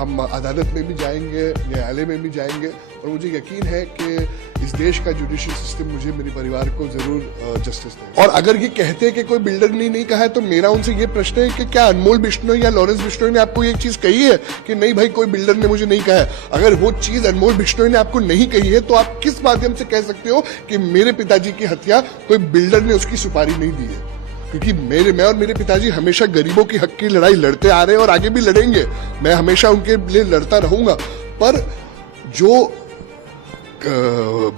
हम अदालत में भी जाएंगे, न्यायालय में भी जाएंगे और मुझे यकीन है कि इस देश का जुडिशियल सिस्टम मुझे, मेरे परिवार को जरूर जस्टिस देगा। और अगर ये कहते हैं कि कोई बिल्डर ने नहीं कहा है तो मेरा उनसे ये प्रश्न है कि क्या अनमोल बिश्नोई या लॉरेंस बिश्नोई ने आपको ये चीज कही है कि नहीं भाई कोई बिल्डर ने मुझे नहीं कहा है? अगर वो चीज अनमोल बिश्नोई ने आपको नहीं कही है तो आप किस माध्यम से कह सकते हो कि मेरे पिताजी की हत्या कोई बिल्डर ने उसकी सुपारी नहीं दी है? क्योंकि मैं और मेरे पिताजी हमेशा गरीबों की हक की लड़ाई लड़ते आ रहे हैं और आगे भी लड़ेंगे। मैं हमेशा उनके लिए लड़ता रहूंगा। पर जो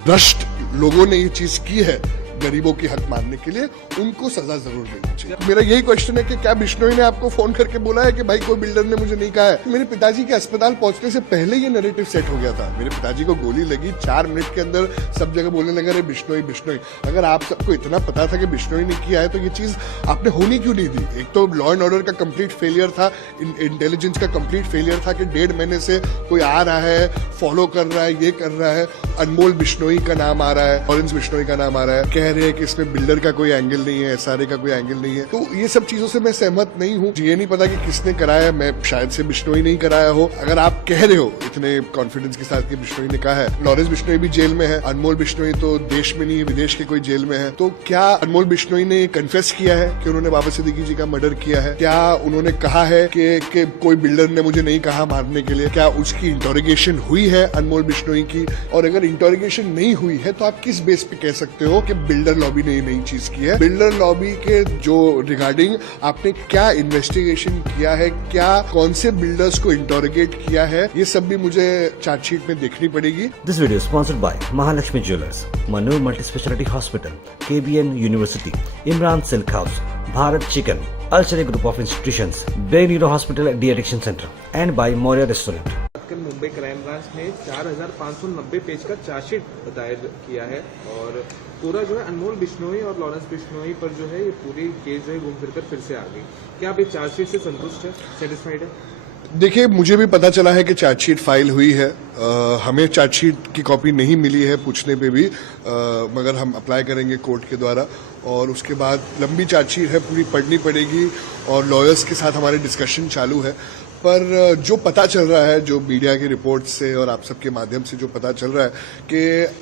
भ्रष्ट लोगों ने ये चीज की है गरीबों की हक मानने के लिए, उनको सजा जरूर मिलनी चाहिए। मेरा यही क्वेश्चन है कि क्या बिश्नोई ने आपको फोन करके बोला है कि भाई कोई बिल्डर ने मुझे नहीं कहा है? मेरे पिताजी के अस्पताल पहुंचने से पहले ये नैरेटिव सेट हो गया था। मेरे पिताजी को गोली लगी, 4 मिनट के अंदर सब जगह बोलने लगा रे बिश्नोई बिश्नोई। अगर आप सबको इतना पता था कि बिश्नोई ने किया है तो ये चीज आपने होनी क्यों नहीं दी? एक तो लॉ एंड ऑर्डर का कंप्लीट फेलियर था, इंटेलिजेंस का कंप्लीट फेलियर था कि 1.5 महीने से कोई आ रहा है, फॉलो कर रहा है, ये कर रहा है, अनमोल बिश्नोई का नाम आ रहा है, लॉरेंस बिश्नोई का नाम आ रहा है, कह रहे हैं कि इसमें बिल्डर का कोई एंगल नहीं है, एसआरए का कोई एंगल नहीं है। तो ये सब चीजों से मैं सहमत नहीं हूँ। ये नहीं पता कि किसने कराया, मैं शायद से बिश्नोई नहीं कराया हो। अगर आप कह रहे हो इतने कॉन्फिडेंस के साथ कि बिश्नोई ने कहा है, लॉरेंस बिश्नोई भी जेल में है, अनमोल बिश्नोई तो देश में नहीं, विदेश के कोई जेल में है, तो क्या अनमोल बिश्नोई ने कन्फेस किया है कि उन्होंने बाबा सिद्दीकी जी का मर्डर किया है? क्या उन्होंने कहा है कि कोई बिल्डर ने मुझे नहीं कहा मारने के लिए? क्या उसकी इंटरोगेशन हुई है अनमोल बिश्नोई की? और अगर इंटरोगेशन नहीं हुई है तो आप किस बेस पे कह सकते हो कि बिल्डर लॉबी ने नई चीज की है? बिल्डर लॉबी के जो रिगार्डिंग आपने क्या इन्वेस्टिगेशन किया है, क्या कौन से बिल्डर्स को इंटरोगेट किया है, ये सब भी मुझे चार्जशीट में देखनी पड़ेगी। This video sponsored by Mahalakshmi jewellers, Manor multi speciality hospital, KBN university, Imran silk house, Bharat chicken, अल्सरे group of institutions, bay neuro hospital de addiction centre and by Maurya restaurant. Mumbai crime branch ने 4590 पेज का चार्जशीट दायर किया है और पूरा जो है अनमोल बिश्नोई और लॉरेंस बिश्नोई पर जो है ये पूरी केस जो है घूम फिर से आ गई। क्या आप इस चार्जशीट से संतुष्ट है, सेटिस्फाइड है? देखिए, मुझे भी पता चला है कि चार्जशीट फाइल हुई है। हमें चार्जशीट की कॉपी नहीं मिली है पूछने पे भी, मगर हम अप्लाई करेंगे कोर्ट के द्वारा और उसके बाद लंबी चार्जशीट है, पूरी पढ़नी पड़ेगी और लॉयर्स के साथ हमारे डिस्कशन चालू है। पर जो पता चल रहा है, जो मीडिया की रिपोर्ट से और आप सबके माध्यम से जो पता चल रहा है कि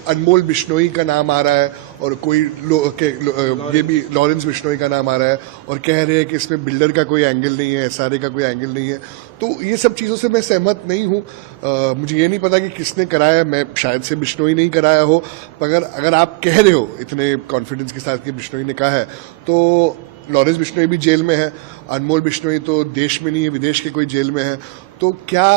अनमोल बिश्नोई का नाम आ रहा है और कोई ये भी लॉरेंस बिश्नोई का नाम आ रहा है और कह रहे हैं कि इसमें बिल्डर का कोई एंगल नहीं है, एसआरए का कोई एंगल नहीं है, तो ये सब चीज़ों से मैं सहमत नहीं हूँ। मुझे ये नहीं पता कि किसने कराया, मैं शायद से बिश्नोई नहीं कराया हो। मगर अगर आप कह रहे हो इतने कॉन्फिडेंस के साथ कि बिश्नोई ने कहा है, तो लॉरेंस बिश्नोई भी जेल में है, अनमोल बिश्नोई तो देश में नहीं है, विदेश के कोई जेल में है, तो क्या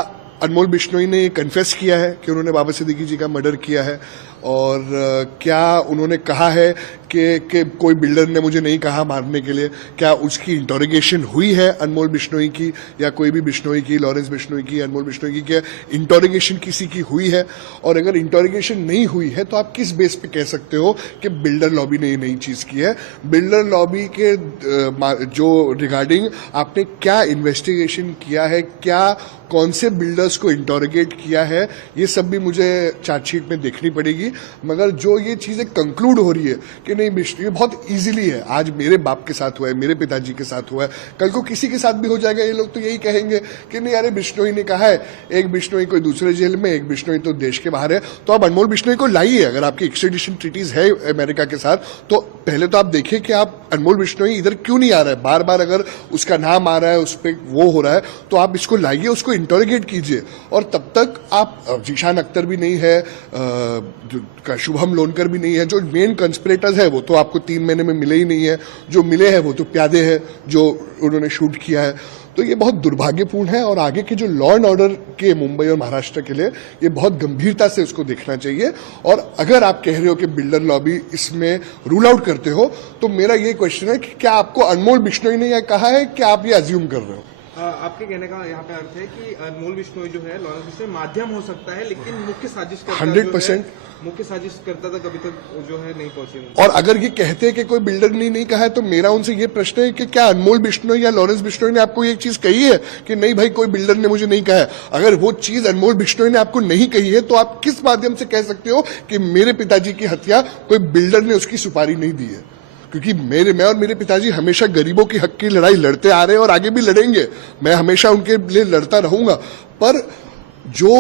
अनमोल बिश्नोई ने कन्फेस किया है कि उन्होंने बाबा सिद्दीकी जी का मर्डर किया है? और क्या उन्होंने कहा है कि कोई बिल्डर ने मुझे नहीं कहा मारने के लिए? क्या उसकी इंटरोगेशन हुई है अनमोल बिश्नोई की या कोई भी बिश्नोई की, लॉरेंस बिश्नोई की, अनमोल बिश्नोई की? क्या इंटरोगेशन किसी की हुई है? और अगर इंटरोगेशन नहीं हुई है तो आप किस बेस पे कह सकते हो कि बिल्डर लॉबी ने नई चीज की है? बिल्डर लॉबी के जो रिगार्डिंग आपने क्या इन्वेस्टिगेशन किया है, क्या कौन से बिल्डर्स को इंटरोगेट किया है, ये सब भी मुझे चार्जशीट में देखनी पड़ेगी। मगर जो ये चीजें कंक्लूड हो रही है कि नहीं बिश्नोई, बहुत इजीली है, आज मेरे बाप के साथ हुआ है, मेरे पिताजी के साथ हुआ है, कल को किसी के साथ भी हो जाएगा। ये लोग तो यही कहेंगे कि नहीं अरे बिश्नोई ने कहा है, एक बिश्नोई कोई दूसरे जेल में, एक बिश्नोई तो देश के बाहर है, तो आप अनमोल बिश्नोई को लाइए। अगर आपकी एक्सट्रेडिशन ट्रीटीज है अमेरिका के साथ, तो पहले तो आप देखिए कि आप अनमोल बिश्नोई इधर क्यों नहीं आ रहा है। बार बार अगर उसका नाम आ रहा है, उस पर वो हो रहा है, तो आप इसको लाइए, उसको इंटरोगेट कीजिए। और तब तक आप जीशान अख्तर भी नहीं है, शुभम लोनकर भी नहीं है, जो मेन कंस्पिरेटर्स है वो तो आपको 3 महीने में मिले ही नहीं है, जो मिले हैं वो तो प्यादे हैं जो उन्होंने शूट किया है। तो ये बहुत दुर्भाग्यपूर्ण है और आगे के जो लॉ एंड ऑर्डर के मुंबई और महाराष्ट्र के लिए ये बहुत गंभीरता से उसको देखना चाहिए। और अगर आप कह रहे हो कि बिल्डर लॉबी इसमें रूल आउट करते हो, तो मेरा ये क्वेश्चन है कि क्या आपको अनमोल बिश्नोई ने यह कहा है कि आप ये अज्यूम कर रहे हो? आपके कहने का यहाँ पे अर्थ है कि अनमोल बिश्नोई जो है लॉरेंस बिश्नोई माध्यम हो सकता है, लेकिन मुख्य साजिशकर्ता 100% मुख्य साजिशकर्ता तक अभी तक जो है नहीं पहुंचे। और अगर ये कहते हैं कि कोई बिल्डर ने नहीं कहा है, तो मेरा उनसे ये प्रश्न है कि क्या अनमोल बिश्नोई या लॉरेंस बिश्नोई ने आपको ये चीज कही है कि नहीं भाई कोई बिल्डर ने मुझे नहीं कहा है? अगर वो चीज अनमोल बिश्नोई ने आपको नहीं कही है तो आप किस माध्यम से कह सकते हो कि मेरे पिताजी की हत्या कोई बिल्डर ने उसकी सुपारी नहीं दी है? क्योंकि मैं और मेरे पिताजी हमेशा गरीबों की हक की लड़ाई लड़ते आ रहे हैं और आगे भी लड़ेंगे। मैं हमेशा उनके लिए लड़ता रहूंगा, पर जो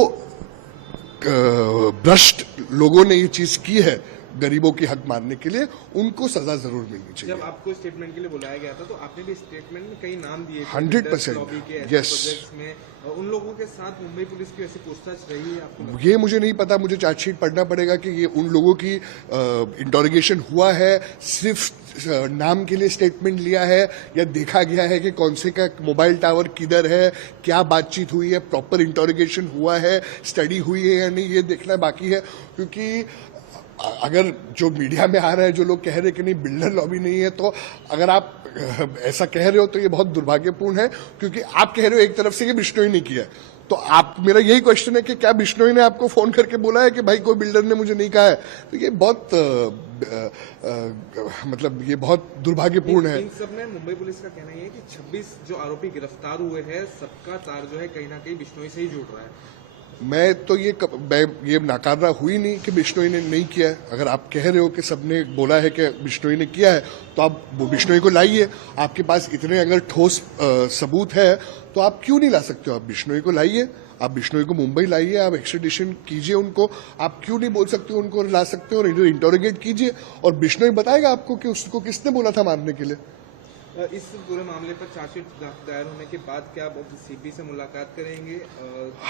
भ्रष्ट लोगों ने ये चीज की है गरीबों की हक मारने के लिए, उनको सजा जरूर मिलनी चाहिए। जब आपको स्टेटमेंट के लिए बुलाया गया था तो आपने भी स्टेटमेंट में कई नाम दिए थे, 100%, लॉबी के ऐसे yes। प्रोजेक्ट्स में उन लोगों के साथ मुंबई पुलिस की ऐसी पूछताछ रही है आपको? ये मुझे नहीं पता, मुझे चार्जशीट पढ़ना पड़ेगा कि ये उन लोगों की इंटरोगेशन हुआ है, सिर्फ नाम के लिए स्टेटमेंट लिया है, या देखा गया है कि कौन से का मोबाइल टावर किधर है, क्या बातचीत हुई है, प्रॉपर इंटरोगेशन हुआ है, स्टडी हुई है या नहीं, ये देखना बाकी है। क्योंकि अगर जो मीडिया में आ रहा है, जो लोग कह रहे हैं कि नहीं बिल्डर लॉबी नहीं है, तो अगर आप ऐसा कह रहे हो तो ये बहुत दुर्भाग्यपूर्ण है, क्योंकि आप कह रहे हो एक तरफ से कि बिश्नोई ने किया है। तो आप, मेरा यही क्वेश्चन है कि क्या बिश्नोई ने आपको फोन करके बोला है कि भाई कोई बिल्डर ने मुझे नहीं कहा है? तो ये बहुत मतलब ये बहुत दुर्भाग्यपूर्ण है। इन सब में मुंबई पुलिस का कहना ये है कि 26 जो आरोपी गिरफ्तार हुए हैं, सबका तार जो है कहीं ना कहीं बिश्नोई से ही जुड़ रहा है। मैं तो ये नाकारना हुई नहीं कि बिश्नोई ने नहीं किया है। अगर आप कह रहे हो कि सबने बोला है कि बिश्नोई ने किया है, तो आप वो बिश्नोई को लाइए। आपके पास इतने अगर ठोस सबूत है तो आप क्यों नहीं ला सकते हो? आप बिश्नोई को लाइए, आप बिश्नोई को मुंबई लाइए, आप एक्स्ट्रेडिशन कीजिए उनको। आप क्यों नहीं बोल सकते उनको ला सकते हो? और इंटरोगेट कीजिए और बिश्नोई बताएगा आपको कि उसको किसने बोला था मारने के लिए। इस पूरे मामले पर चार्जशीट दायर होने के बाद क्या आप सीपी से मुलाकात करेंगे?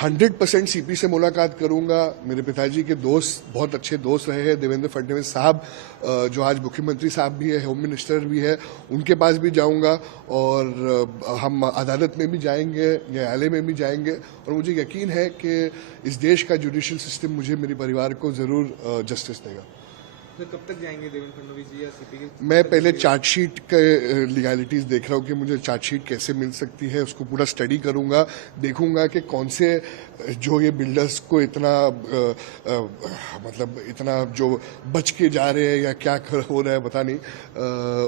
100% सीपी से मुलाकात करूंगा। मेरे पिताजी के दोस्त, बहुत अच्छे दोस्त रहे हैं, देवेंद्र फडणवीस साहब, जो आज मुख्यमंत्री साहब भी है, होम मिनिस्टर भी है, उनके पास भी जाऊंगा। और हम अदालत में भी जाएंगे, न्यायालय में भी जाएंगे। और मुझे यकीन है कि इस देश का जुडिशियल सिस्टम मुझे, मेरे परिवार को जरूर जस्टिस देगा। तो कब तक जाएंगे देवेंद्र फडणवीस जी या सीपी के? मैं पहले चार्जशीट के लीगैलिटीज देख रहा हूँ कि मुझे चार्जशीट कैसे मिल सकती है, उसको पूरा स्टडी करूंगा, देखूंगा कि कौन से जो ये बिल्डर्स को इतना मतलब इतना जो बच के जा रहे हैं या क्या हो रहा है पता नहीं,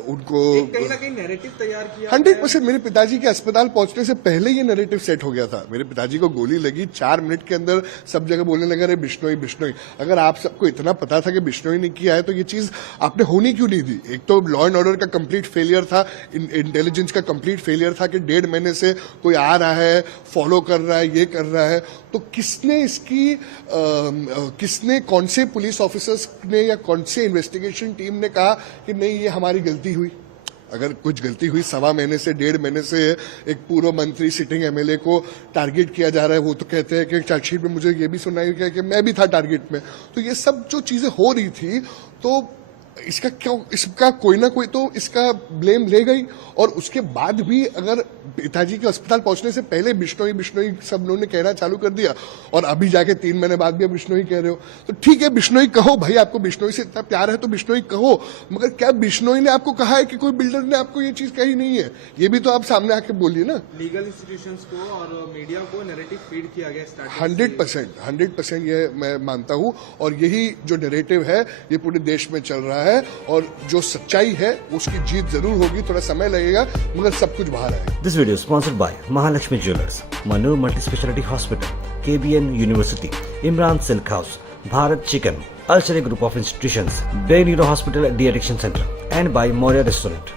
उनको कहीं ना कहीं नैरेटिव तैयार किया 100%। मेरे पिताजी के अस्पताल पहुंचने से पहले ये नैरेटिव सेट हो गया था। मेरे पिताजी को गोली लगी, 4 मिनट के अंदर सब जगह बोलने लगा रे बिश्नोई बिश्नोई। अगर आप सबको इतना पता था कि बिश्नोई ने किया है, तो ये चीज आपने होनी क्यों नहीं दी? एक तो लॉ एंड ऑर्डर का कंप्लीट फेलियर था, इंटेलिजेंस का कंप्लीट फेलियर था कि 1.5 महीने से कोई आ रहा है, फॉलो कर रहा है, ये कर रहा है। तो किसने इसकी किसने, कौन से पुलिस ऑफिसर्स ने या कौन से इन्वेस्टिगेशन टीम ने कहा कि नहीं ये हमारी गलती हुई? अगर कुछ गलती हुई, 1.25 महीने से 1.5 महीने से एक पूर्व मंत्री, सिटिंग एमएलए को टारगेट किया जा रहा है। वो तो कहते हैं कि चार्जशीट में मुझे ये भी सुनाई गया कि मैं भी था टारगेट में। तो ये सब जो चीजें हो रही थी, तो इसका क्यों, इसका कोई ना कोई तो इसका ब्लेम ले गई। और उसके बाद भी अगर पिताजी के अस्पताल पहुंचने से पहले बिश्नोई बिश्नोई सब लोगों ने कहना चालू कर दिया, और अभी जाके 3 महीने बाद भी आप बिश्नोई कह रहे हो, तो ठीक है बिश्नोई कहो भाई, आपको बिश्नोई से इतना प्यार है तो बिश्नोई कहो। मगर क्या बिश्नोई ने आपको कहा है कि कोई बिल्डर ने आपको ये चीज कही नहीं है? ये भी तो आप सामने आके बोलिए ना। लीगल इंस्टीट्यूशंस को और मीडिया को नैरेटिव फीड किया गया स्टार्टिंग 100% ये मैं मानता हूं। और यही जो नैरेटिव है ये पूरे देश में चल रहा है, और जो सच्चाई है उसकी जीत जरूर होगी। थोड़ा समय लगेगा, मगर सब कुछ बाहर आएगा। This video is sponsored by Mahalakshmi Jewelers, Manu Multispeciality Hospital, KBN University, Imran Silk House, Bharat Chicken, Alchemy Group of Institutions, Bay Neuro Hospital D-Addiction Center, and by Moria Restaurant.